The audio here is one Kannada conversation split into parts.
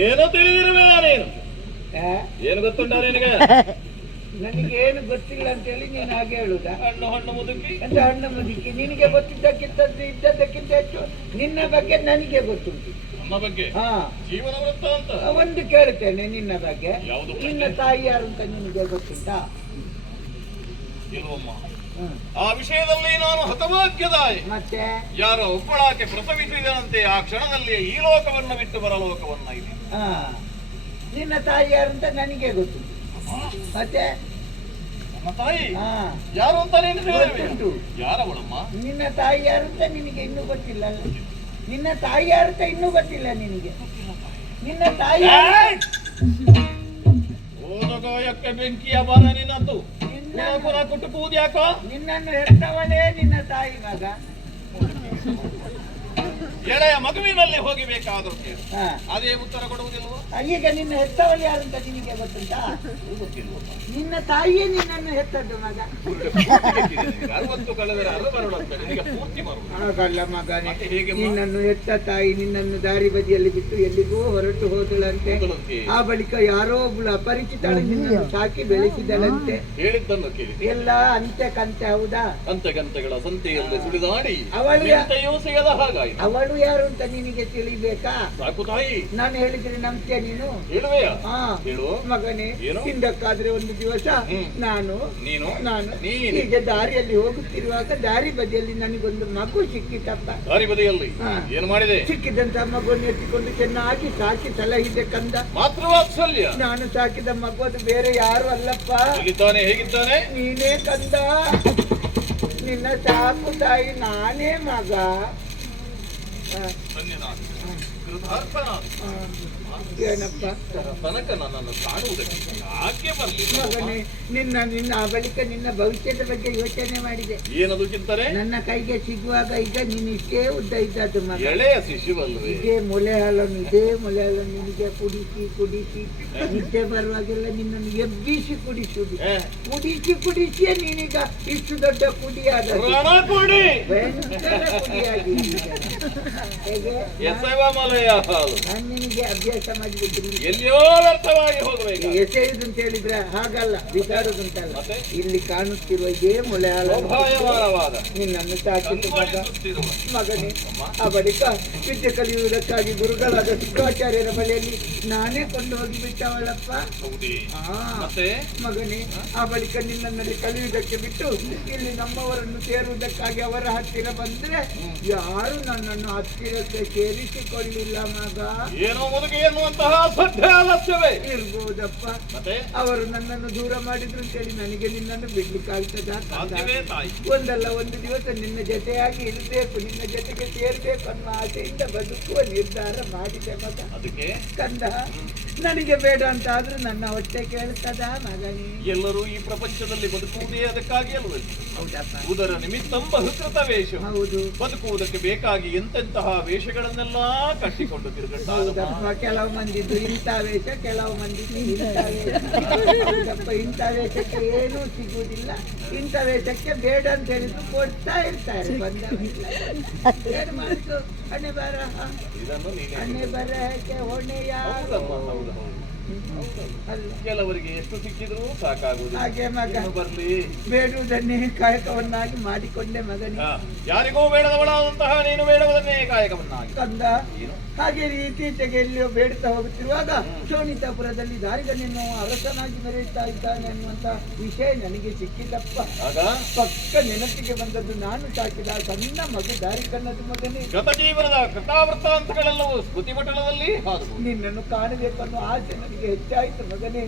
ಏನು ತಿಳಿದಿರುವೆ ನಾನೇನು? ಏನು ಗೊತ್ತುಂಟ ನಿನಗೆ? ನನಗೇನು ಗೊತ್ತಿಲ್ಲ ಅಂತ ಹೇಳಿ ನೀನು ಹಾಗೆ ಹೇಳುದಾ? ಹಣ್ಣು ಹಣ್ಣು ಮುದುಕಿ ಅಂತ ಹಣ್ಣು ಮುದುಕಿ. ನಿನಗೆ ಗೊತ್ತಿದ್ದಕ್ಕಿಂತ ಇದ್ದದ್ದಕ್ಕಿಂತ ಹೆಚ್ಚು ನಿನ್ನ ಬಗ್ಗೆ ನನಗೆ ಗೊತ್ತುಂಟು. ನಮ್ಮ ಬಗ್ಗೆ ಹಾ, ಜೀವನ ವೃತ್ತ ಅಂತ ಒಂದು ಕೇಳ್ತೇನೆ ನಿನ್ನ ಬಗ್ಗೆ. ಯಾವುದು? ನಿನ್ನ ತಾಯಿ ಯಾರು ಅಂತ ನಿನಗೆ ಗೊತ್ತುಂಟಾ? ಇಲ್ವಮ್ಮ. ಆ ವಿಷಯದಲ್ಲಿ ನಾನು ಹತಭಾಗ್ಯದಾಯಿ. ಮತ್ತೆ ಯಾರೋ ಒಬ್ಬಳಾಕೆ ಪ್ರಸವಿಸಿದಂತೆ ಆ ಕ್ಷಣದಲ್ಲಿ ಈ ಲೋಕವನ್ನು ಬಿಟ್ಟು ಬರಲೋಕವನ್ನ ಇದೆ. ಹಾ, ನಿನ್ನ ತಾಯಿ ಯಾರು ಅಂತ ನನಗೆ ಗೊತ್ತುಂಟು. ಮತ್ತೆ ನನ್ನ ತಾಯಿ ಹಾ, ಯಾರು ಅಂತ ನೀನು ಗೊತ್ತುಂಟು. ಯಾರವಳಮ್ಮ? ನಿನ್ನ ತಾಯಿ ಯಾರು ಅಂತ ನಿನಗೆ ಇನ್ನೂ ಗೊತ್ತಿಲ್ಲ. ನಿನ್ನ ತಾಯಿ ಯಾರು ಅಂತ ಇನ್ನೂ ಗೊತ್ತಿಲ್ಲ ನಿನಗೆ. ನಿನ್ನ ತಾಯಿ ಓದಗಾಯಕ್ಕೆ ಬೆಂಕಿಯ ಬಾರ ನಿನ್ನದ್ದು. ಪುನಃ ಕುಟುಕುವುದು ಯಾಕ? ನಿನ್ನನ್ನು ಹೆತ್ತವಳೇ ನಿನ್ನ ತಾಯಿ ಮಗ. ಎಳೆಯ ಮಗುವಿನಲ್ಲಿ ಹೋಗಬೇಕಾದ್ರು ಹಾ, ಅದೇ ಉತ್ತರ ಕೊಡುವುದಿಲ್ವ? ಈಗ ನಿನ್ನ ಹೆತ್ತವಳು ಯಾರು ಅಂತ ನಿನಗೆ ಗೊತ್ತುಂಟಾ? ನಿನ್ನ ತಾಯಿಯೇ ನಿನ್ನನ್ನು ಹೆತ್ತದ್ದು ಮಗ. 60 ಕಳೆದರೆ 60 ಅಂತ ನಿನಗೆ ಪೂರ್ತಿ ಮಾಡುವುದು. ಹಾಗಲ್ಲ ಮಗನೇ, ಮತ್ತೆ ಹೇಗೆ ನಿನ್ನನ್ನು ಹೆತ್ತ ತಾಯಿ ನಿನ್ನನ್ನು ದಾರಿ ಬದಿಯಲ್ಲಿ ಬಿಟ್ಟು ಎಲ್ಲಿಗೂ ಹೊರಟು ಹೋದಳಂತೆ. ಆ ಬಳಿಕ ಯಾರೋ ಒಬ್ಬಳು ಅಪರಿಚಿತಳು ನಿನ್ನನ್ನು ಸಾಕಿ ಬೆಳೆಸಿದಳಂತೆ. ಹೇಳಿದ್ದನ್ನು ಕೇಳಿ ಎಲ್ಲ ಅಂತೆ ಕಂತೆ ಹೌದಾ? ಅಂತೆಗಂತೆಗಳ ಸಂತೆಯಲ್ಲಿ ಸುಳಿದಾಡಿ ಅವಳು ಎಂತೆಯೂ ಸಿಗದ ಹಾಗಾಯಿತು. ಅವಳು ಯಾರು ಅಂತ ನಿನಗೆ ತಿಳಿಬೇಕಾ? ಸಾಕು ತಾಯಿ, ನಾನು ಹೇಳಿದ್ರೆ ನಂಬ್ತೀಯ ನೀನು? ಹೇಳುವೆಯ? ಹಾ ಹೇಳು ಮಗನೇ, ಏನು? ಹಿಂದಕ್ಕಾದ್ರೆ ಒಂದು ದಿವಸ ನಾನು ನೀನು ಹೀಗೆ ದಾರಿಯಲ್ಲಿ ಹೋಗುತ್ತಿರುವಾಗ ದಾರಿ ಬದಿಯಲ್ಲಿ ನನಗೊಂದು ಮಗು ಸಿಕ್ಕಿತಪ್ಪ. ದಾರಿ ಬದಿಯಲ್ಲಿ ಹಾ. ಏನು ಮಾಡಿದೆ? ಸಿಕ್ಕಿದಂತ ಮಗುವನ್ನು ಎತ್ತಿಕೊಂಡು ಚೆನ್ನಾಗಿ ಸಾಕಿ ಸಲಹಿದೆ ಕಂದ. ಮಾತೃವಾತ್ಸಲ್ಯ. ನಾನು ಸಾಕಿದ ಮಗು ಅದು ಬೇರೆ ಯಾರು ಅಲ್ಲಪ್ಪ, ಹೇಗಿದ್ದಾನೆ? ನೀನೇ ಕಂದ. ನಿನ್ನ ಸಾಕು ತಾಯಿ ನಾನೇ ಮಗ. ಏನಪ್ಪ ತನಕ ನನ್ನನ್ನು ಕಾಣುವುದಕ್ಕೆ ಯಾಕೆ ಬರಲಿಲ್ಲ ಮಗನೇ, ನಿನ್ನ ಆ ಬಳಿಕ ನಿನ್ನ ಭವಿಷ್ಯದ ಬಗ್ಗೆ ಯೋಚನೆ ಮಾಡಿದೆ. ಏನದು ಚಿಂತನೆ? ನನ್ನ ಕೈಗೆ ಸಿಗುವಾಗ ಈಗ ನೀನು ಇಷ್ಟೇ ಉದ್ದ ಇದ್ದದ್ದು ಮಗ. ಎಳೆಯ ಶಿಶುವಲ್ವೇ? ಇದೇ ಮೊಲೆ ಹಾಲನ್ನು ನಿನಗೆ ಕುಡಿಸಿ ನಿದ್ದೆ ಬರುವಾಗೆಲ್ಲ ನಿನ್ನನ್ನು ಎಬ್ಬಿಸಿ ಕುಡಿಸುವುದು. ಕುಡಿಸಿಯೇ ನೀನೀಗ ಇಷ್ಟು ದೊಡ್ಡ ಕುಡಿಯಾದ ಭಯಂಕರ ಕುಡಿಯಾಗಿ. ಹೇಗೆ ನಾನು ನಿನಗೆ ಅಭ್ಯಾಸ ಮಾಡಿಬಿಟ್ಟು ಎಲ್ಲಿಯೋ ವ್ಯರ್ಥವಾಗಿ ಹೋಗಬೇಕು. ಎಸೆಯುವುದು ಅಂತ ಹೇಳಿದ್ರೆ ಹಾಗಲ್ಲ, ಬಿಸಾಡುದು ಅಂತಲ್ಲ. ಇಲ್ಲಿ ಕಾಣುತ್ತಿರುವ ಇದೇ ಮೊಳೆ ಹಾಲವಾದ ನಿನ್ನನ್ನು ಸಾಕಿತು ಮಗನೇ. ಆ ಬಳಿಕ ವಿದ್ಯೆ ಕಲಿಯುವುದಕ್ಕಾಗಿ ಗುರುಗಳಾದ ಶುಕ್ರಾಚಾರ್ಯರ ಬಳಿಯಲ್ಲಿ ನಾನೇ ಕೊಂಡು ಹೋಗಿ ಬಿಟ್ಟವಳಪ್ಪ. ಮಗನೇ, ಆ ಬಳಿಕ ನಿನ್ನಲ್ಲಿ ಕಲಿಯುವುದಕ್ಕೆ ಬಿಟ್ಟು ಇಲ್ಲಿ ನಮ್ಮವರನ್ನು ಸೇರುವುದಕ್ಕಾಗಿ ಅವರ ಹತ್ತಿರ ಬಂದ್ರೆ ಯಾರು ನನ್ನನ್ನು ಹತ್ತಿರಕ್ಕೆ ಸೇರಿಸಿಕೊಳ್ಳಿಲ್ಲ ಮಗ. ಏನೋ ಮುದುಗೆ ಎನ್ನುವಂತಹ ಸದ್ಯ ಆಲಸ್ಯವೇ ಇರ್ಬೋದಪ್ಪ. ಅವರು ನನ್ನನ್ನು ದೂರ ಮಾಡಿದ್ರು ಅಂತೇಳಿ ನನಗೆ ನಿನ್ನನ್ನು ಬಿಡ್ಲಿಕ್ಕಾಗ್ತದ? ಒಂದಲ್ಲ ಒಂದು ದಿವಸ ನಿನ್ನ ಜೊತೆಯಾಗಿ ಇರಬೇಕು, ನಿನ್ನ ಜೊತೆಗೆ ಸೇರ್ಬೇಕು ಅನ್ನೋ ಆಸೆಯಿಂದ ಬದುಕುವ ನಿರ್ಧಾರ ಮಾಡಿದೆ ಮಗ. ಅದಕ್ಕೆ ಕಂದ, ನನಗೆ ಬೇಡ ಅಂತ ಆದ್ರೂ ನನ್ನ ಹೊಟ್ಟೆ ಕೇಳ್ತದ ಮಗನೇ? ಎಲ್ಲರೂ ಈ ಪ್ರಪಂಚದಲ್ಲಿ ಬದುಕುವುದೇ ಅದಕ್ಕಾಗಿ ಅಲ್ವೇ? ಹೌದಪ್ಪ. ಉದರ ನಿಮಿತ್ತಂ ಬಹುಕೃತ ವೇಷ. ಹೌದು, ಬದುಕುವುದಕ್ಕೆ ಬೇಕಾಗಿ ಎಂತೆಂತಹ ವೇಷಗಳನ್ನೆಲ್ಲ ಕಟ್ಟಿಕೊಂಡು ತಿರುಗಟ್ಟ. ಹೌದಪ್ಪ. ಕೆಲವು ಮಂದಿದ್ದು ಇಂಥ ವೇಷ, ಕೆಲವು ಮಂದಿದ್ದು ಇಂಥ ವೇಷ. ಹೌದಪ್ಪ, ಇಂಥ ವೇಷಕ್ಕೆ ಏನೂ ಸಿಗುವುದಿಲ್ಲ. ಇಂಥ ವೇಷಕ್ಕೆ ಬೇಡ ಅಂತ ಹೇಳಿದ್ರು ಕೊಡ್ತಾ ಇರ್ತಾರೆ. ಏನು ಮಾಡಿತು? ಹಣೆ ಬರಹ, ಹಣೆ ಬರಹಕ್ಕೆ ಹೊಣೆ ಯಾರು? ಕೆಲವರಿಗೆ ಎಷ್ಟು ಸಿಕ್ಕಿದ್ರು ಸಾಕಾಗುವುದು. ಹಾಗೆ ಮಗ ಬರ್ಲಿ, ಬೇಡುವುದನ್ನೇ ಕಾಯಕವನ್ನಾಗಿ ಮಾಡಿಕೊಂಡೆ ಮಗನೇ. ಯಾರಿಗೂ ಬೇಡದವಳಾದಂತಹ ನೀನು ಬೇಡವದನ್ನೇ ಕಾಯಕವನ್ನಾಗಿ ಕಂದ. ಹಾಗೆ ಇತ್ತೀಚೆಗೆ ಎಲ್ಲಿಯೋ ಬೇಡುತ್ತಾ ಹೋಗುತ್ತಿರುವಾಗ ಶೋಣಿತಾಪುರದಲ್ಲಿ ದಾರಿಗನೆನ್ನು ಅರಸನಾಗಿ ಮೆರೆಯುತ್ತಾ ಇದ್ದಾನೆ ಅನ್ನುವಂತ ವಿಷಯ ನನಗೆ ಸಿಕ್ಕಿದಪ್ಪ. ಪಕ್ಕ ನೆನಪಿಗೆ ಬಂದದ್ದು ನಾನು ಸಾಕಿದ ಸಣ್ಣ ಮಗು ದಾರಿಕನ್ನದು ಮಗನೇ. ಗತ ಜೀವನದ ಕಥಾವೃತ್ತಾಂತಗಳೆಲ್ಲವೂ ಸ್ಮೃತಿಪಟಲದಲ್ಲಿ ನಿನ್ನನ್ನು ಕಾಣಬೇಕನ್ನೋ ಆಸೆ ನನಗೆ ಹೆಚ್ಚಾಯಿತು ಮಗನೇ.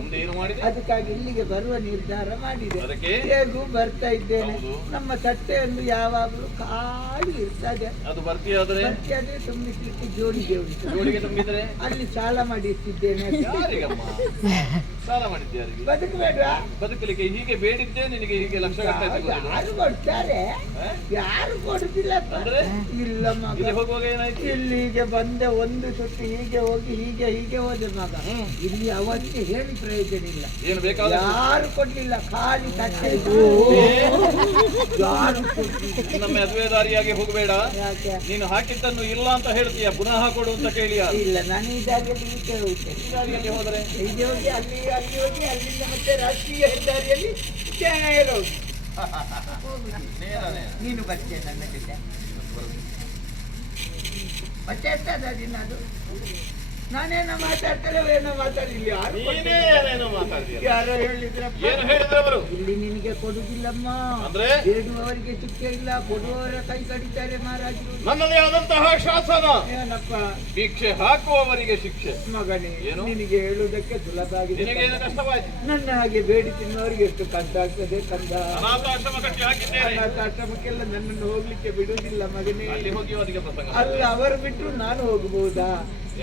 ಅದಕ್ಕಾಗಿ ಇಲ್ಲಿಗೆ ಬರುವ ನಿರ್ಧಾರ ಮಾಡಿದೆ. ಹೇಗೂ ಬರ್ತಾ ಇದ್ದೇನೆ. ನಮ್ಮ ತಟ್ಟೆಯನ್ನು ಯಾವಾಗಲೂ ಖಾಲಿ ಇರ್ತದೆ. ಅದು ಬರ್ತಿಯಾದ್ರೆ ತುಂಬಿಸ್ಲಿಕ್ಕೆ ಜೋಡಿಗೆ ಉಂಟು. ತುಂಬಿದ್ರೆ ಅಲ್ಲಿ ಸಾಲ ಮಾಡಿರ್ತಿದ್ದೇನೆ. ಸಾಲ ಮಾಡಿದ್ದೆ ಬದುಕಬೇಡ. ಬದುಕಲಿಕ್ಕೆ ಹೀಗೆ ಬೇಡಿದ್ದೆ ನಿನಗೆ ಹೀಗೆ ಲಕ್ಷ ಯಾರು ಕೊಡ್ತಾರೆ? ಯಾರು ಕೊಡುದಿಲ್ಲ. ಇಲ್ಲ ಮಗ, ಹೋಗುವಾಗ ಏನಾಯ್ತು? ಇಲ್ಲಿಗೆ ಬಂದೆ, ಒಂದು ಸುತ್ತು ಹೀಗೆ ಹೋಗಿ ಹೀಗೆ ಹೋದೆ ಮಗ. ಇಲ್ಲಿ ಅವತ್ತು ಹೇಳಿ ಪ್ರಯೋಜನ ಇಲ್ಲ. ಏನು ಬೇಕಾದ ಯಾರು ಕೊಡ್ಲಿಲ್ಲ, ಖಾಲಿ ತಟ್ಟೆ. ಯಾರು ನಮ್ಮ ಅದ್ವೇದಾರಿಯಾಗಿ ಹೋಗಬೇಡ. ಯಾಕೆ? ನೀನು ಹಾಕಿದ್ದನ್ನು ಇಲ್ಲ ಅಂತ ಹೇಳ್ತೀಯ, ಪುನಃ ಕೊಡು ಕೊಡು ಅಂತ ಕೇಳಿ ಇಲ್ಲ, ನಾನು ಈ ದಾರಿಯಲ್ಲಿ ಈಚೆ ಹೋಗ್ತೇನೆ. ದಾರಿಯಲ್ಲಿ ಹೋದರೆ ಇಲ್ಲಿ ಹೋಗಿ ಅಲ್ಲಿ ಹೋಗಿ ಅಲ್ಲಿಂದ ಮತ್ತೆ ರಾಷ್ಟ್ರೀಯ ಹೆದ್ದಾರಿಯಲ್ಲಿ ನೇರ ಹೋಗಿ ನೀನು ಬರ್ತೀಯ ನನ್ನ ಜೊತೆ. ಮತ್ತೆ ಎಷ್ಟದ ದಿನ ಅದು ನಾನೇನೋ ಮಾತಾಡ್ತಾರೆ ಏನೋ ಮಾತಾಡಿಲ್ಲ. ನೀನೇ ಏನೇನೋ ಮಾತಾಡ್ತೀಯ. ಯಾರೋ ಹೇಳಿದ್ರಪ್ಪ, ಏನು ಹೇಳಿದ್ರೆ ಅವರು? ಇಲ್ಲಿ ನಿನಗೆ ಕೊಡುದಿಲ್ಲಮ್ಮ, ಅಂದ್ರೆ ಬೇಡುವವರಿಗೆ ಶಿಕ್ಷೆ ಇಲ್ಲ, ಕೊಡುವವರ ಕೈ ಕಡಿತಾರೆ ಮಹಾರಾಜರು. ನನ್ನದೇ ಆದಂತಹ ಶಾಸನ. ಏನಪ್ಪ? ಭಿಕ್ಷೆ ಹಾಕುವವರಿಗೆ ಶಿಕ್ಷೆ. ಮಗನೇ, ಏನು? ನಿನಗೆ ಹೇಳುವುದಕ್ಕೆ ಸುಲಭ ಆಗಿದೆ. ನಿನಗೇನು ಕಷ್ಟವಾಯ್ತು? ನನ್ನ ಹಾಗೆ ಬೇಡಿ ತಿನ್ನುವವರಿಗೆ ಎಷ್ಟು ಕಂದ ಆಗ್ತದೆ ಕಂದ. ಅನಾಥಾಶ್ರಮ ಕಟ್ಟಿ ಹಾಕಿದ್ದೇನೆ. ಅನಾಥಾಶ್ರಮಕ್ಕೆಲ್ಲ ನನ್ನನ್ನು ಹೋಗ್ಲಿಕ್ಕೆ ಬಿಡುವುದಿಲ್ಲ ಮಗನೇ. ಅಲ್ಲಿ ಹೋಗಿ ಅವರಿಗೆ ಪ್ರಸಂಗ ಅಲ್ಲ, ಅವರು ಬಿಟ್ಟರು ನಾನು ಹೋಗಬಹುದಾ?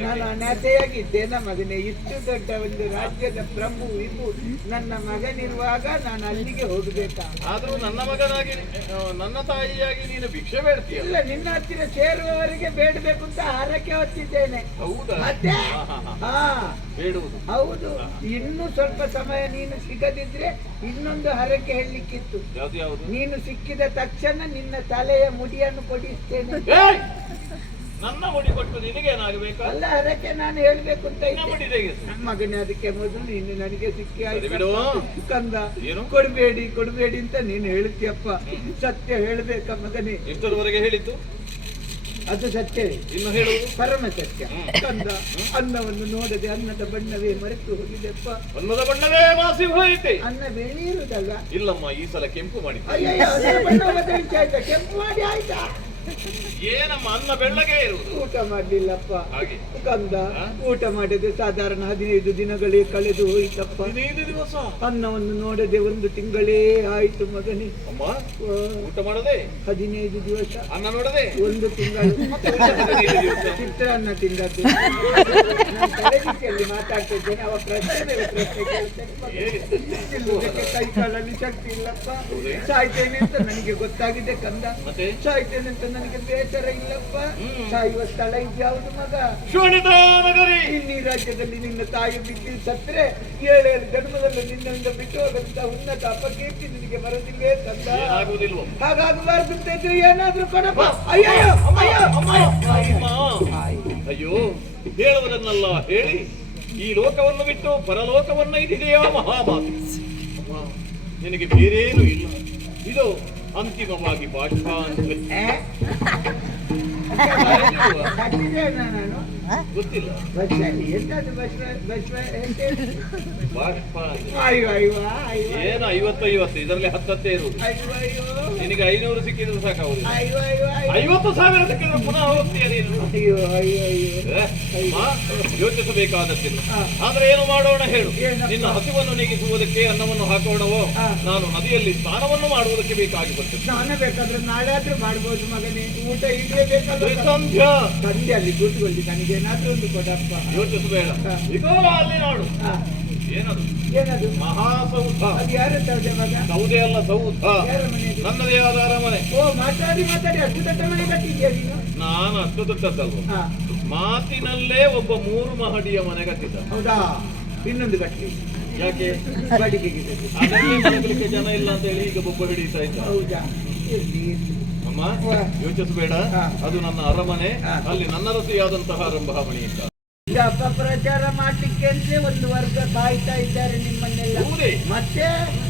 ನಾನು ಅನಾಥೆಯಾಗಿದ್ದೇನ ಮಗನೇ. ಇಷ್ಟು ದೊಡ್ಡ ಒಂದು ರಾಜ್ಯದ ಪ್ರಭು ಇದು ನನ್ನ ಮಗನಿರುವಾಗ ನಾನು ಅಲ್ಲಿಗೆ ಹೋಗಬೇಕಾ? ಆದ್ರೂ ನನ್ನ ಮಗನಾಗಿ ನನ್ನ ತಾಯಿಯಾಗಿ ನೀನು ಭಿಕ್ಷೆ ಬೇಡ್ತೀಯ? ಇಲ್ಲ, ನಿನ್ನ ಹತ್ತಿರ ಸೇರುವವರೆಗೆ ಬೇಡಬೇಕು ಅಂತ ಹಾರಕ್ಕೆ ಹೊತ್ತಿದ್ದೇನೆ. ಹೌದಾ? ಮತ್ತೆ ಹಾ ಬೇಡುವುದು ಹೌದು. ಇನ್ನು ಸ್ವಲ್ಪ ಸಮಯ ನೀನು ಸಿಗದಿದ್ರೆ ಇನ್ನೊಂದು ಹರಕೆ ಹೇಳಲಿಕ್ಕಿತ್ತು. ಯಾವ್ದು ಯಾವುದು? ನೀನು ಸಿಕ್ಕಿದ ತಕ್ಷಣ ನಿನ್ನ ತಲೆಯ ಮುಡಿಯನ್ನು ಕೊಡಿಸ್ತೇನೆ. ಏಯ್! ನನ್ನ ಮುಡಿ ಕೊಟ್ಟು ನಿನಗೇನಾಗಬೇಕು? ಅಲ್ಲ, ಹರಕೆ ನಾನು ಹೇಳ್ಬೇಕು ಅಂತ ನಿನ್ನ ಮುಡಿ ತೆಗೆಸು. ಮಗನೇ, ಅದಕ್ಕೆ ಮೊದಲು ನೀನು ನನಗೆ ಸಿಕ್ಕಿ ಸರಿ ಬಿಡು. ಕಂದ. ಏನು? ಕೊಡ್ಬೇಡಿ ಕೊಡ್ಬೇಡಿ ಅಂತ ನೀನು ಹೇಳ್ತೀಯಪ್ಪ. ಸತ್ಯ ಹೇಳ್ಬೇಕ ಮಗನೇ? ಇಷ್ಟರವರೆಗೆ ಹೇಳಿದ್ದು ಅದು ಸತ್ಯವೇ, ಇನ್ನು ಹೇಳುವುದು ಪರಮ ಸತ್ಯ. ಕಂದ, ಅನ್ನವನ್ನು ನೋಡದೆ ಅನ್ನದ ಬಣ್ಣವೇ ಮರೆತು ಹೋಗಿದೆಪ್ಪ. ಅನ್ನದ ಬಣ್ಣವೇ ಮಾಸಿ ಹೋಯಿತೆ. ಅನ್ನ ಬಿಳಿ ಇರುದಲ್ಲ? ಇಲ್ಲಮ್ಮ, ಈ ಸಲ ಕೆಂಪು ಮಾಡಿದ್ದೆ. ಅಯ್ಯಯ್ಯೋ, ಅದೇ ಬಣ್ಣ ಬದಲಿಸಿ ಆಯ್ತಾ? ಕೆಂಪು ಮಾಡಿ ಆಯ್ತಾ? ಏನಮ್ಮ, ಅನ್ನ ಬೆಳ್ಳಗೆ ಇರುವುದು. ಊಟ ಮಾಡ್ಲಿಲ್ಲಪ್ಪ ಹಾಗೆ ಕಂದ. ಊಟ ಮಾಡದೆ ಸಾಧಾರಣ 15 ದಿನಗಳೇ ಕಳೆದು ಹೋಯ್ತಪ್ಪ. 15 ದಿವಸ ಅನ್ನವನ್ನು ನೋಡದೆ 1 ತಿಂಗಳೇ ಆಯ್ತು ಮಗನೇ. ಅಮ್ಮ, ಊಟ ಮಾಡದೆ 15 ದಿವಸ, ಅನ್ನ ನೋಡದೆ 1 ತಿಂಗಳು. 15 ದಿವಸ. ಚಿತ್ರಾನ್ನ ತಿಂದದ್ದು. ನಾನು ತಲೆಬಿಸಿಯಲ್ಲಿ ಮಾತಾಡ್ತಾ ಇದ್ದೇನೆ. ಅವ ಪ್ರಶ್ನೆ ಮೇಲೆ ಪ್ರಶ್ನೆ ಕೇಳ್ತೇನೆ. ತಿನ್ನುವುದಕ್ಕೆ ಕೈ ಕಾಲಲ್ಲಿ ಶಕ್ತಿ ಇಲ್ಲಪ್ಪ. ಸಾಯ್ತೇನೆ ಅಂತ ನನಗೆ ಗೊತ್ತಾಗಿದೆ ಕಂದ. ಮತ್ತೆ ಸಾಯ್ತೇನೆ ಅಂತ ನನಗೆ ಬೇಸರ ಇಲ್ಲಪ್ಪ. ಸಾಯುವ ಸ್ಥಳ ಇದ್ಯಾವುದು ಮಗ? ಶೋಣಿತಾ ನಗರಿ. ಇಲ್ಲಿ ರಾಜ್ಯದಲ್ಲಿ ನಿನ್ನ ತಾಯಿ ಬಿದ್ದು ಸತ್ರೆ 7 ಜನ್ಮದಲ್ಲೂ ನಿನ್ನಿಂದ ಬಿಟ್ಟು ಹೋದಂತ ಉನ್ನತ ಅಪಕೀರ್ತಿ ನಿನಗೆ ಬರೋದಿಲ್ಲೇ ಕಂದ. ಆಗುವುದಿಲ್ವೋ? ಹಾಗಾಗಬಾರ್ದು ಅಂತ ಇದ್ರೆ ಏನಾದ್ರೂ ಕೊಡಪ್ಪ. ಅಯ್ಯಯ್ಯೋ, ಅಯ್ಯೋ, ಅಯ್ಯೋ, ಹೇಳುವುದನ್ನೆಲ್ಲ ಹೇಳಿ ಈ ಲೋಕವನ್ನು ಬಿಟ್ಟು ಪರಲೋಕವನ್ನ ಇದಿದೆಯಾ ಮಹಾಮಾತು. ಅಮ್ಮ, ನಿನಗೆ ಬೇರೇನು ಇಲ್ಲ. ಇದು ಅಂತಿಮವಾಗಿ ಬಾಷ್ಪಾಂಜಲಿ. ನಾನು ಗೊತ್ತಿಲ್ಲ. ಬಸ್ಸಲ್ಲಿ ಎಂತದ್ದು ಬಾಷ್ಪಾಂಜಲಿ ಅಯ್ಯೋ ಅಯ್ಯೋ ಅಯ್ಯೋ ಏನು 50 ಇದರಲ್ಲಿ 10 ಇರುವುದು. ಅಯ್ಯೋ ಅಯ್ಯೋ ನಿನಗೆ 500 ಸಿಕ್ಕಿದ್ರು ಸಾಕಾಗುವುದು. ಅಯ್ಯೋ ಅಯ್ಯೋ 50,000 ಸಿಕ್ಕಿದ್ರು ಪುನಃ ಹೋಗ್ತೀಯ ನೀನು. ಅಯ್ಯೋ ಅಯ್ಯೋ ಅಯ್ಯೋ ಯೋಚಿಸಬೇಕಾದದ್ದಿಲ್ಲ. ಆದ್ರೆ ಏನು ಮಾಡೋಣ ಹೇಳು? ನಿನ್ನ ಹಸಿವನ್ನು ನೀಗಿಸುವುದಕ್ಕೆ ಅನ್ನವನ್ನು ಹಾಕೋಣವೋ, ನಾನು ನದಿಯಲ್ಲಿ ಸ್ನಾನವನ್ನು ಮಾಡುವುದಕ್ಕೆ ಬೇಕಾಗಿ ಬರ್ತದೆ. ಸ್ನಾನ ಬೇಕಾದ್ರೆ ನಾಳೆ ಆದ್ರೂ ಮಾಡ್ಬೋದು ಮಗನೇ. ಊಟ ಈಗಲೇ ಬೇಕಲ್ಲ. ಸಂಧ್ಯಾ ಸಂಧ್ಯೆ ಅಲ್ಲಿ ಕೂತ್ಕೊಳ್ಳಿ, ನನಗೇನಾದ್ರೂ ಒಂದು ಕೊಡಪ್ಪ. ಯೋಚಿಸಬೇಡ. ಈಗ ಅಲ್ಲಿ ನೋಡು. ಏನದು? ಏನದು? ಮಹಾಸೌಧ. ಅದು ಯಾರ ಸೌದೆ ಮಗ? ಸೌದೆ ಅಲ್ಲ, ಸೌಧ. ಯಾರ ಮನೆ? ನನ್ನದೇ ಆದ ಅರಮನೆ. ಓ, ಮಾತಾಡಿ ಮಾತಾಡಿ ಅಷ್ಟು ದೊಡ್ಡ ಮನೆ ಕಟ್ಟಿದ್ಯಾ ನೀನು? ನಾನು ಅಷ್ಟು ದೊಡ್ಡದ್ದಲ್ವ. ಮಾತಿನಲ್ಲೇ ಒಬ್ಬ 3 ಮಹಡಿಯ ಮನೆ ಕಟ್ಟಿದ್ದ. ಹೌದಾ? ಇನ್ನೊಂದು ಕಟ್ಟಿ ಯಾಕೆ? ಬಾಡಿಗೆಗೆ ಅದನ್ನೇ ಮಲಗಲಿಕ್ಕೆ ಜನ ಇಲ್ಲ ಅಂತ ಹೇಳಿ ಈಗ ಒಬ್ಬ ಹಿಡಿತಾ ಇದ್ದ. ಹೌದಾ? ಇರ್ಲಿ ಇರ್ಲಿ. ಅಮ್ಮ, ಯೋಚಿಸಬೇಡ. ಅದು ನನ್ನ ಅರಮನೆ. ಅಲ್ಲಿ ನನ್ನ ರಸಿಯಾದಂತಹ ರಂಭಾಮಣಿ ಇದ್ದ. ಈಗ ಅಪಪ್ರಚಾರ ಮಾಡ್ಲಿಕ್ಕೆ ಅಂದ್ರೆ ಒಂದು ವರ್ಗ ಕಾಯ್ತಾ ಇದ್ದಾರೆ ನಿಮ್ಮನ್ನೆಲ್ಲ. ಹೌದೇ? ಮತ್ತೆ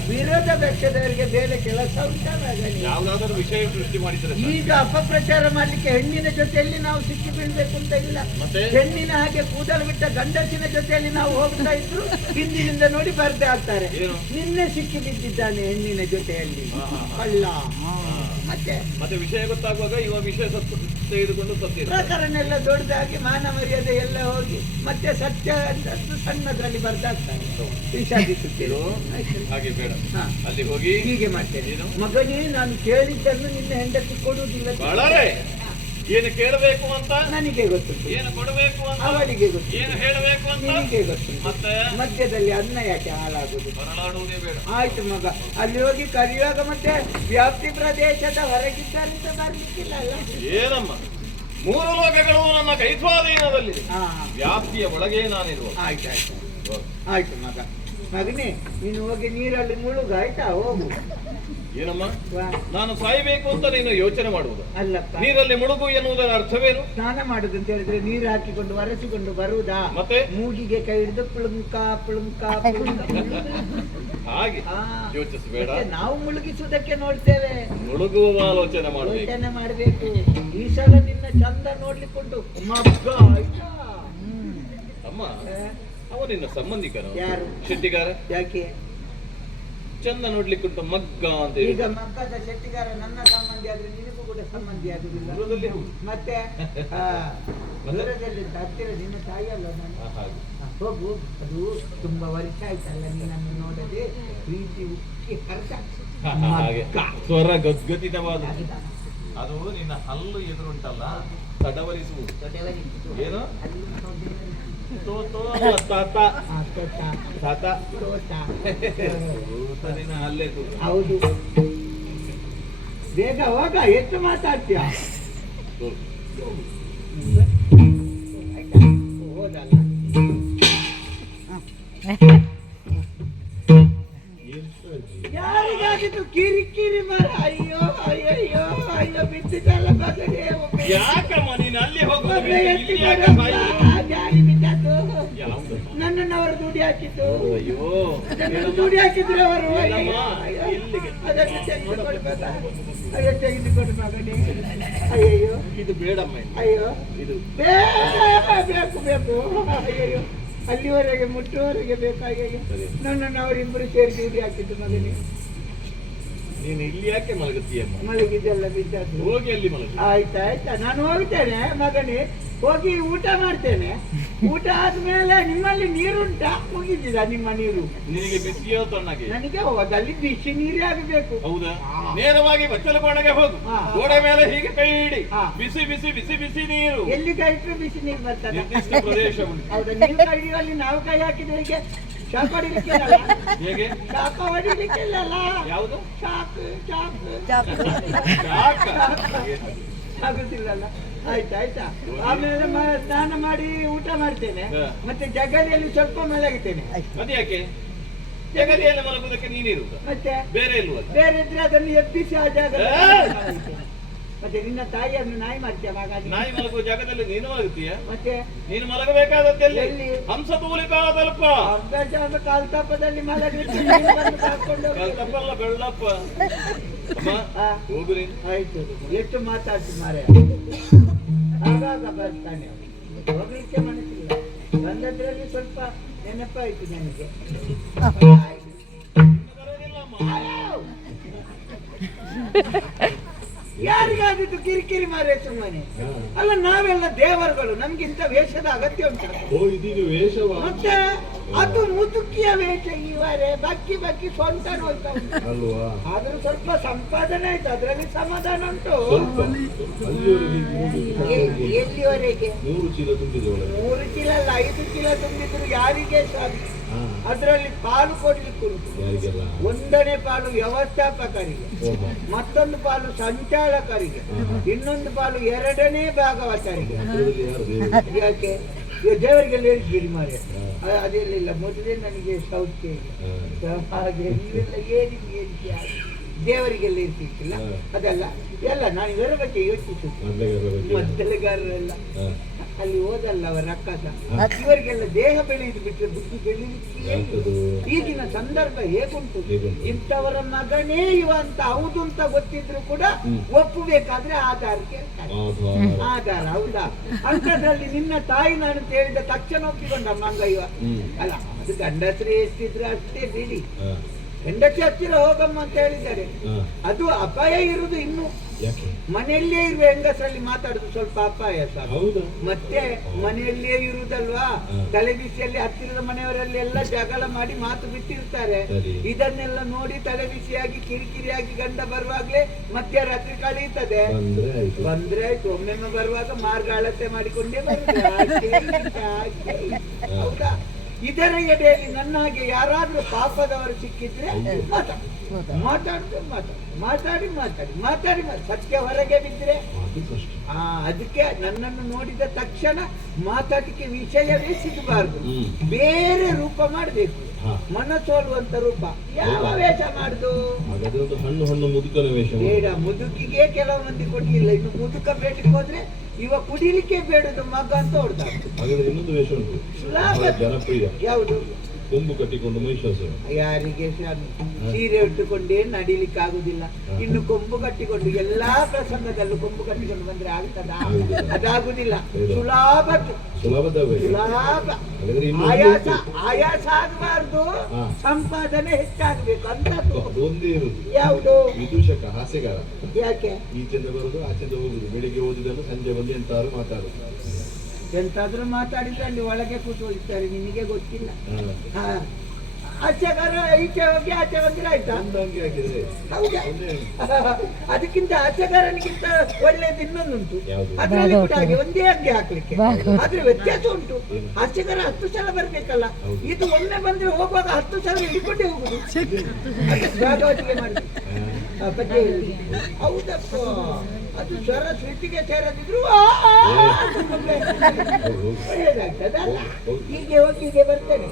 ವಿರೋಧ ಪಕ್ಷದವರಿಗೆ ಬೇರೆ ಕೆಲಸ ಉಂಟಾ ಮಗನೇ? ಯಾವ್ದಾದ್ರು ವಿಷಯ ಸೃಷ್ಟಿ ಮಾಡಿದ್ರೆ ಈಗ ಅಪಪ್ರಚಾರ ಮಾಡ್ಲಿಕ್ಕೆ ಹೆಣ್ಣಿನ ಜೊತೆಯಲ್ಲಿ ನಾವು ಸಿಕ್ಕಿ ಬೀಳ್ಬೇಕು ಅಂತ ಇಲ್ಲ. ಮತ್ತೆ ಹೆಣ್ಣಿನ ಹಾಗೆ ಕೂದಲು ಬಿಟ್ಟ ಗಂಡಸಿನ ಜೊತೆಯಲ್ಲಿ ನಾವು ಹೋಗ್ತಾ ಇದ್ರು ಹಿಂದಿನಿಂದ ನೋಡಿ ಬರ್ದೇ ಆಗ್ತಾರೆ. ಏನು? ನಿನ್ನೆ ಸಿಕ್ಕಿ ಬಿದ್ದಿದ್ದಾನೆ ಹೆಣ್ಣಿನ ಜೊತೆಯಲ್ಲಿ ಕಳ್ಳ. ಮತ್ತೆ ವಿಷಯ ಗೊತ್ತಾಗುವಾಗ ಇವ ವಿಷಯ ತೆಗೆದುಕೊಂಡು ಸತ್ಯ ಪ್ರಕರಣ ಎಲ್ಲ ದೊಡ್ಡದಾಗಿ ಮಾನ ಮರ್ಯಾದೆ ಎಲ್ಲ ಹೋಗಿ ಮತ್ತೆ ಸತ್ಯ ಅಂತ ಸಣ್ಣದ್ರಲ್ಲಿ ಬರ್ದಾಗ್ತಾರೆ. ವಿಷಾದಿಸುತ್ತೇವೆ. ಹಾಗೆ ಬೇಡ. ಅಲ್ಲಿ ಹೋಗಿ ಹೀಗೆ ಮಾಡ್ತೇನೆ. ಮಗನೇ, ನಾನು ಕೇಳಿದ್ದನ್ನು ನಿನ್ನ ಹೆಂಡತಿ ಕೊಡುವುದಿಲ್ಲ. ಬಹಳರೇ ಏನು ಕೇಳಬೇಕು ಅಂತ ನನಗೆ ಗೊತ್ತು, ಏನು ಕೊಡಬೇಕು ಅಂತ ಅವಳಿಗೆ ಗೊತ್ತು, ಏನು ಹೇಳಬೇಕು ಅಂತ ನಿನಗೆ ಗೊತ್ತು. ಮತ್ತೆ ಮಧ್ಯದಲ್ಲಿ ಅನ್ನ ಯಾಕೆ ಹಾಳಾಗುದು? ಹೊರಳಾಡುವುದೇ ಬೇಡ. ಆಯ್ತು ಮಗ, ಅಲ್ಲಿ ಹೋಗಿ ಕರೆಯುವಾಗ ಮತ್ತೆ ವ್ಯಾಪ್ತಿ ಪ್ರದೇಶದ ಹೊರಗಿದ್ದಾರೆ ಅಂತ ಬರ್ಲಿಕ್ಕಿಲ್ಲ ಅಲ್ಲ? ಏನಮ್ಮ, 3 ಲೋಕಗಳು ನನ್ನ ಕೈ ಸ್ವಾಧೀನದಲ್ಲಿ, ವ್ಯಾಪ್ತಿಯ ಒಳಗೆ ನಾನಿರುವ. ಆಯ್ತು ಆಯ್ತು ಆಯ್ತು ಮಗ. ಮಗನೇ ನೀನು ಹೋಗಿ ನೀರಲ್ಲಿ ಮುಳುಗ ಆಯ್ತಾ, ಹೋಗು. ಏನಮ್ಮ, ವಾ. ನಾನು ಸಾಯ್ಬೇಕು ಅಂತ ನೀನು ಯೋಚನೆ ಮಾಡುವುದು? ಅಲ್ಲಪ್ಪ, ನೀರಲ್ಲಿ ಮುಳುಗು ಎನ್ನುವುದರ ಅರ್ಥವೇನು? ಸ್ನಾನ ಮಾಡುದು ಅಂತ ಹೇಳಿದ್ರೆ ನೀರು ಹಾಕಿಕೊಂಡು ಒರೆಸಿಕೊಂಡು ಬರುವುದಾ? ಮತ್ತೆ ಮೂಗಿಗೆ ಕೈ ಹಿಡಿದು ಪುಳುಂಕ ಪುಳುಂಕ ಪುಳುಂಕ ಹಾಗೆ ಯೋಚಿಸಬೇಡ. ನಾವು ಮುಳುಗಿಸುವುದಕ್ಕೆ ನೋಡ್ತೇವೆ, ಮುಳುಗುವ ಆಲೋಚನೆ ಮಾಡಬೇಕು. ಯೋಚನೆ ಮಾಡಬೇಕು. ಈ ಸಲ ನಿನ್ನ ಚಂದ ನೋಡ್ಲಿಕ್ಕೊಂಡು ಮಗ್ಗ ಆಯ್ತಾ? ಅಮ್ಮ, ಅವ ನಿನ್ನ ಸಂಬಂಧಿಕರು? ಯಾರು? ಶೆಟ್ಟಿಗಾರ. ಯಾಕೆ? ಚಂದ ನೋಡ್ಲಿಕ್ಕುಂಟು ಮಗ್ಗ ಅಂತ ಹೇಳಿ. ಈಗ ಮಗ್ಗದ ಶೆಟ್ಟಿಗಾರ ನನ್ನ ಸಂಬಂಧಿ ಆದ್ರೆ ನಿನಗೂ ಕೂಡ ಸಂಬಂಧಿ ಆಗುದಿಲ್ಲ. ದೂರದಲ್ಲಿ ಹೌದು. ಮತ್ತೆ ದೂರದಲ್ಲಿ ಹತ್ತಿರ ನಿನ್ನ ತಾಯಿ ಅಲ್ಲ ನಾನು. ಹಾಗೆ. ಹೋಗು. ಅದು ತುಂಬಾ ವರ್ಷ ಆಯ್ತಲ್ಲ ನಿನ್ನನ್ನು ನೋಡದೆ, ಪ್ರೀತಿ ಉಕ್ಕಿ ಹರ್ಷ. ಹಾಗೆ ಸ್ವರ ಗದ್ಗದಿತವಾದ ಅದು ನಿನ್ನ ಹಲ್ಲು ಎದುರುಂಟಲ್ಲ, ತಡವರಿಸುವುದು. ಏನು? ತೋ ತೋ ಅಲ್ಲ, ತಾತ. ತಾತ. ನಿನ್ನ ಹಲ್ಲೆ ತೂತ. ಹೌದು. ಬೇಗ ಹೋಗ, ಎಷ್ಟು ಮಾತಾಡ್ತೀಯ? ಹೋದಲ್ಲ. ಯಾರಿಗಾಗಿದ್ದು ಕಿರಿಕಿರಿ ಮರ? ಅಯ್ಯೋ ಅಯ್ಯಯ್ಯೋ ಅಯ್ಯೋ, ಬಿದ್ದಿದ್ದಲ್ಲ ಮಗನೇ. ಯಾಕಮ್ಮ ನೀನು ಅಲ್ಲಿ ಹೋಗುದು? ಜಾರಿ ಬಿದ್ದದ್ದು. ಯಾವುದು? ನನ್ನನ್ನು ಅವರು ದುಡಿ ಹಾಕಿದ್ದು. ಅಯ್ಯೋ, ದುಡಿ ಹಾಕಿದ್ರು ಅವರು. ಇಲ್ಲಿಗೆ ಅದನ್ನು ತೆಗೆದುಕೊಡ್ಬೇಕಾ? ಅಯ್ಯೋ, ತೆಗೆದುಕೊಡು ಮಗನೇ. ಅಯ್ಯಯ್ಯೋ, ಇದು ಬೇಡಮ್ಮ. ಅಯ್ಯೋ, ಇದು ಬೇಕು ಬೇಕು. ಅಯ್ಯಯ್ಯೋ, ಅಲ್ಲಿವರೆಗೆ ಮುಟ್ಟುವರೆಗೆ ಬೇಕಾಗ್ಯಯ್ಯೋ. ನನ್ನನ್ನು ಅವರಿಬ್ಬರು ಸೇರಿ ದುಡಿ ಹಾಕಿದ್ದು ಮಗನೇ. ನೀನು ಇಲ್ಲಿ ಯಾಕೆ ಮಲಗುತ್ತೀಯಮ್ಮ? ಮಲಗಿದ್ದೆಲ್ಲ ಬಿದ್ದದ್ದು. ಹೋಗಿ ಅಲ್ಲಿ ಮಲಗು. ಆಯ್ತಾಯ್ತಾ, ನಾನು ಹೋಗ್ತೇನೆ ಮಗನೇ. ಹೋಗಿ ಊಟ ಮಾಡ್ತೇನೆ. ಊಟ ಆದ್ಮೇಲೆ ನಿಮ್ಮಲ್ಲಿ ನೀರುಂಟಾ? ಮುಗಿದಿದ ನಿಮ್ಮ ನೀರು? ನಿನಗೆ ಬಿಸಿಯೋ ತಣ್ಣಗೆ? ನನಗೆ ಹೋದಲ್ಲಿ ಬಿಸಿ ನೀರೇ ಆಗಬೇಕು. ಹೌದಾ? ನೇರವಾಗಿ ಬಚ್ಚಲ ಕೋಣೆಗೆ ಹೋಗು. ಹಾ. ಗೋಡೆ ಮೇಲೆ ಹೀಗೆ ಕೈ ಇಡಿ. ಹಾ. ಬಿಸಿ ಬಿಸಿ ಬಿಸಿ ಬಿಸಿ ನೀರು. ಎಲ್ಲಿ ಕೈ ಇಟ್ಟರು ಬಿಸಿ ನೀರು ಬರ್ತದೆ. ನಿರ್ದಿಷ್ಟ ಪ್ರದೇಶ ಉಂಟು. ಹೌದಾ? ನೀವು ಕೈ ಹಿಡಿಯುವಲ್ಲಿ ನಾವು ಕೈ ಹಾಕಿದ್ರೆ ಹೀಗೆ ಶಾಖ ಹೊಡಿಲಿಕ್ಕೆ ಹೇಗೆ? ಶಾಖ ಹೊಡಿಲಿಕ್ಕಿಲ್ಲ. ಯಾವುದು? ಶಾಖ ಆಗುದಿಲ್ಲಲ್ಲ. ಆಯ್ತಾಯ್ತಾ. ಆಮೇಲೆ ಸ್ನಾನ ಮಾಡಿ ಊಟ ಮಾಡ್ತೇನೆ. ಹಾ. ಮತ್ತೆ ಜಗಲಿಯಲ್ಲಿ ಸ್ವಲ್ಪ ಮಲಗುತ್ತೇನೆ. ಮತ್ತೆ ಯಾಕೆ? ಜಗಲಿಯಲ್ಲಿ ಮಲಗುವುದಕ್ಕೆ ನೀನಿರುವುದು ಮತ್ತೆ ಬೇರೆ ಇಲ್ವಲ್ಲ? ಬೇರೆ ಇದ್ರೆ ಅದನ್ನು ಎಬ್ಬಿಸಿ ಆ ಜಾಗ. ಏ! ಮತ್ತೆ ನಿನ್ನ ತಾಯಿಯನ್ನು ನಾಯಿ ಮಾಡ್ತೀಯ ಹಾಗಾಗಿ. ನಾಯಿ ಮಲಗುವ ಜಾಗದಲ್ಲಿ ನೀನು ಮಲಗುತ್ತೀಯ? ಮತ್ತೆ ನೀನು ಮಲಗಬೇಕಾದದ್ದೆಲ್ಲಿ? ಎಲ್ಲಿ? ಹಂಸತೂಲಿಕಾದಲ್ಪ. ಅಭ್ಯಾಸ ಕಾಲ್ತಾಪದಲ್ಲಿ ಮಲಗಿಟ್ಟು ನೀನು ಬಂದು ಕರ್ಕೊಂಡು ಹೋಗ್ತೀಯ. ಕಲ್ತಪ್ಪಲ್ಲ ಬೆಳ್ಳಪ್ಪ. ಅಮ್ಮ, ಹಾ. ಹೋಗು ನೀನು. ಆಯ್ತು. ಎಷ್ಟು ಮಾತಾಡ್ತಿ ಮಾರೆ. ಆಗಾಗ ಬರ್ತಾನೆ ಅವನು. ಹೋಗ್ಲಿಕ್ಕೆ ಮನಸ್ಸಿಲ್ಲ. ಬಂದದ್ರಲ್ಲಿ ಸ್ವಲ್ಪ ನೆನಪಾಯ್ತು ನನಗೆ. ಯಾರಿಗಾದಿತ್ತು ಕಿರಿಕಿರಿ ಮಾರೇ ಸುಮ್ಮನೆ? ಅಲ್ಲ, ನಾವೆಲ್ಲ ದೇವರುಗಳು, ನಮ್ಗಿಂತ ವೇಷದ ಅಗತ್ಯ ಉಂಟು. ಮತ್ತೆ ಅದು ಮುದುಕಿಯ ವೇಷ. ಇವರೇ ಬಕ್ಕಿ ಬಕ್ಕಿ ಸೊಂಟ ನೋಡ್ತಾ ಉಂಟು. ಆದ್ರೂ ಸ್ವಲ್ಪ ಸಂಪಾದನೆ ಆಯ್ತು, ಅದ್ರಲ್ಲಿ ಸಮಾಧಾನ ಉಂಟು. ಎಲ್ಲಿವರೆಗೆ? 3 ಚೀಲ ಅಲ್ಲ, 5 ಚೀಲ ತುಂಬಿದ್ರು ಯಾರಿಗೆ ಸಾಧ್ಯ? ಅದರಲ್ಲಿ ಪಾಲು ಕೊಡ್ಲಿಕ್ಕೆ ಉಂಟು. 1ನೇ ಪಾಲು ವ್ಯವಸ್ಥಾಪಕರಿಗೆ, ಮತ್ತೊಂದು ಪಾಲು ಸಂಚಾಲಕರಿಗೆ, ಇನ್ನೊಂದು ಪಾಲು 2ನೇ ಭಾಗವತರಿಗೆ. ಯಾಕೆ? ದೇವರಿಗೆಲ್ಲ ಹೇಳ್ತೀರಿ ಮಾರೆ. ಅದೆಲ್ಲ ಮೊದಲೇ ನನಗೆ ಸೌಖ್ಯ ಇಲ್ಲ. ಹಾಗೆ ನೀವೆಲ್ಲ ಏನಿಗೆ ದೇವರಿಗೆಲ್ಲ ಇರ್ತಿಕ್ಕಿಲ್ಲ. ಅದಲ್ಲ ಎಲ್ಲ ನಾನು ಇವರ ಬಗ್ಗೆ ಯೋಚಿಸುತ್ತೇನೆ. ಮದ್ದಲೆಗಾರರೆಲ್ಲ ಅಲ್ಲಿ ಹೋದಲ್ಲ ಅವರ ಅಕ್ಕಸ, ಇವರಿಗೆಲ್ಲ ದೇಹ ಬೆಳೆಯುದು ಬಿಟ್ಟರೆ ಬುದ್ಧಿ ಬೆಳೀಲಿಕ್ಕೆ ಈಗಿನ ಸಂದರ್ಭ ಹೇಗುಂಟು. ಇಂಥವರ ಮಗನೇ ಇವ ಅಂತ ಹೌದು ಅಂತ ಗೊತ್ತಿದ್ರು ಕೂಡ ಒಪ್ಪಬೇಕಾದ್ರೆ ಆಧಾರ ಕೇಳ್ತಾರೆ. ಆಧಾರ ಹೌದಾ? ಅಂಥದ್ರಲ್ಲಿ ನಿನ್ನ ತಾಯಿ ನಾನು ಹೇಳಿದ ತಕ್ಷಣ ಒಪ್ಪಿಕೊಂಡ ಮಂಗ ಇವ ಅಲ್ಲ. ಅದು ಗಂಡಸ್ರೇ ಎಷ್ಟಿದ್ರು ಅಷ್ಟೇ ಬಿಡಿ. ಹೆಂಡತಿ ಹತ್ತಿರ ಹೋಗಮ್ಮ ಅಂತ ಹೇಳಿದ್ದಾರೆ. ಅದು ಅಪಾಯ ಇರುವುದು ಇನ್ನು ಮನೆಯಲ್ಲೇ ಇರುವ ಹೆಂಗಸರಲ್ಲಿ ಮಾತಾಡುದು ಸ್ವಲ್ಪ ಅಪಾಯ ಸರ್. ಮತ್ತೆ ಮನೆಯಲ್ಲೇ ಇರುವುದಲ್ವಾ, ತಲೆಬಿಸಿಯಲ್ಲಿ ಹತ್ತಿರದ ಮನೆಯವರಲ್ಲಿ ಎಲ್ಲ ಜಗಳ ಮಾಡಿ ಮಾತು ಬಿಟ್ಟಿರ್ತಾರೆ. ಇದನ್ನೆಲ್ಲ ನೋಡಿ ತಲೆಬಿಸಿಯಾಗಿ ಕಿರಿಕಿರಿಯಾಗಿ ಗಂಡ ಬರುವಾಗ್ಲೇ ಮಧ್ಯರಾತ್ರಿ ಕಳೆಯುತ್ತದೆ. ಬಂದ್ರೆ ಆಯ್ತು. ಒಮ್ಮೆಮ್ಮೆ ಬರುವಾಗ ಮಾರ್ಗ ಅಳತೆ ಮಾಡಿಕೊಂಡೇ ಬರುತ್ತೆ. ಹೌದಾ? ಇದರ ಎಡೆಯಲ್ಲಿ ನನ್ನ ಹಾಗೆ ಯಾರಾದ್ರೂ ಪಾಪದವರು ಸಿಕ್ಕಿದ್ರೆ ಮಾತಾಡಿ ಸತ್ಯ ಹೊರಗೆ ಬಿದ್ದರೆ ಅದಕ್ಕೆ ನನ್ನನ್ನು ನೋಡಿದ ತಕ್ಷಣ ಮಾತಾಟಕ್ಕೆ ವಿಷಯವೇ ಸಿಗಬಾರ್ದು, ಬೇರೆ ರೂಪ ಮಾಡಬೇಕು, ಮನಸೋಲುವಂತ ರೂಪ. ಯಾವ ವೇಷ ಮಾಡುದು? ಬೇಡ, ಮುದುಕಿಗೆ ಕೆಲವು ಮಂದಿ ಕೊಡ್ಲಿಲ್ಲ, ಇನ್ನು ಮುದುಕ ಬೇಟಕ್ಕೆ ಹೋದ್ರೆ ಇವ ಕುಡಿಲಿಕ್ಕೆ ಬೇಡದು ಮಗ ಅಂತ ಹೊಡ್ತಾರೆ. ಯಾವುದು? ಕೊಂಬು ಕಟ್ಟಿಕೊಂಡು ಮಹಿಷಾಸುರ. ಯಾರಿಗೆ ಸೀರೆ ಉಟ್ಟುಕೊಂಡೇ ನಡಿಲಿಕ್ಕೆ ಆಗುದಿಲ್ಲ, ಇನ್ನು ಕೊಂಬು ಕಟ್ಟಿಕೊಂಡು ಎಲ್ಲಾ ಪ್ರಸಂಗದಲ್ಲೂ ಕೊಂಬು ಕಟ್ಟಿಕೊಂಡು ಬಂದ್ರೆ ಆಗ್ತದ? ಅದಾಗುದಿಲ್ಲ. ಸುಲಭ ಆಯಾಸ ಆಗಬಾರ್ದು, ಸಂಪಾದನೆ ಹೆಚ್ಚಾಗಬೇಕು ಅಂತದ್ದು. ಯಾವುದು? ವಿದೂಷಕ, ಹಾಸ್ಯಗಾರ. ಯಾಕೆ? ಈಚೆಂದ ಬರುದು ಆಚೆಂದ ಹೋಗುದು, ಬೆಳಿಗ್ಗೆ ಓದಿದನ್ನು ಸಂಜೆ ಬಂದು ಎಂತಾರು ಮಾತಾಡುದು. ಎಂತಾದ್ರೂ ಮಾತಾಡಿದ್ರೆ ಅಲ್ಲಿ ಒಳಗೆ ಕೂತ್ಕೊಳ್ತಾರೆ, ನಿನಗೆ ಗೊತ್ತಿಲ್ಲ. ಆಚೆಗಾರ ಈಚೆ ಹೋಗಿ ಆಚೆ ಬಂದ್ರೆ ಆಯ್ತಾ? ಹೌದಾ? ಅದಕ್ಕಿಂತ ಆಚೆಗಾರನಿಗಿಂತ ಒಳ್ಳೇದು ಇನ್ನೊಂದುಂಟು, ಅದ್ರಲ್ಲಿ ಕೂಡ ಹಾಗೆ ಒಂದೇ ಅಂಗಿ ಹಾಕ್ಲಿಕ್ಕೆ, ಆದ್ರೆ ವ್ಯತ್ಯಾಸ ಉಂಟು. ಆಚೆಗಾರ 10 ಸಲ ಬರ್ಬೇಕಲ್ಲ, ಇದು ಒಮ್ಮೆ ಬಂದ್ರೆ ಹೋಗುವಾಗ 10 ಸಲ ಹಿಡ್ಕೊಂಡೇ ಹೋಗುದು. ಭಾಗವತಿಗೆ ಮಾಡಿ ಹೌದಪ್ಪ, ಅದು ಸ್ವರ ಶ್ರುತಿಗೆ ಸೇರದಿದ್ರು ಒಳ್ಳೇದಾಗ್ತದಲ್ಲ. ಹೀಗೆ ಹೋಗಿ ಹೀಗೆ ಬರ್ತೇನೆ.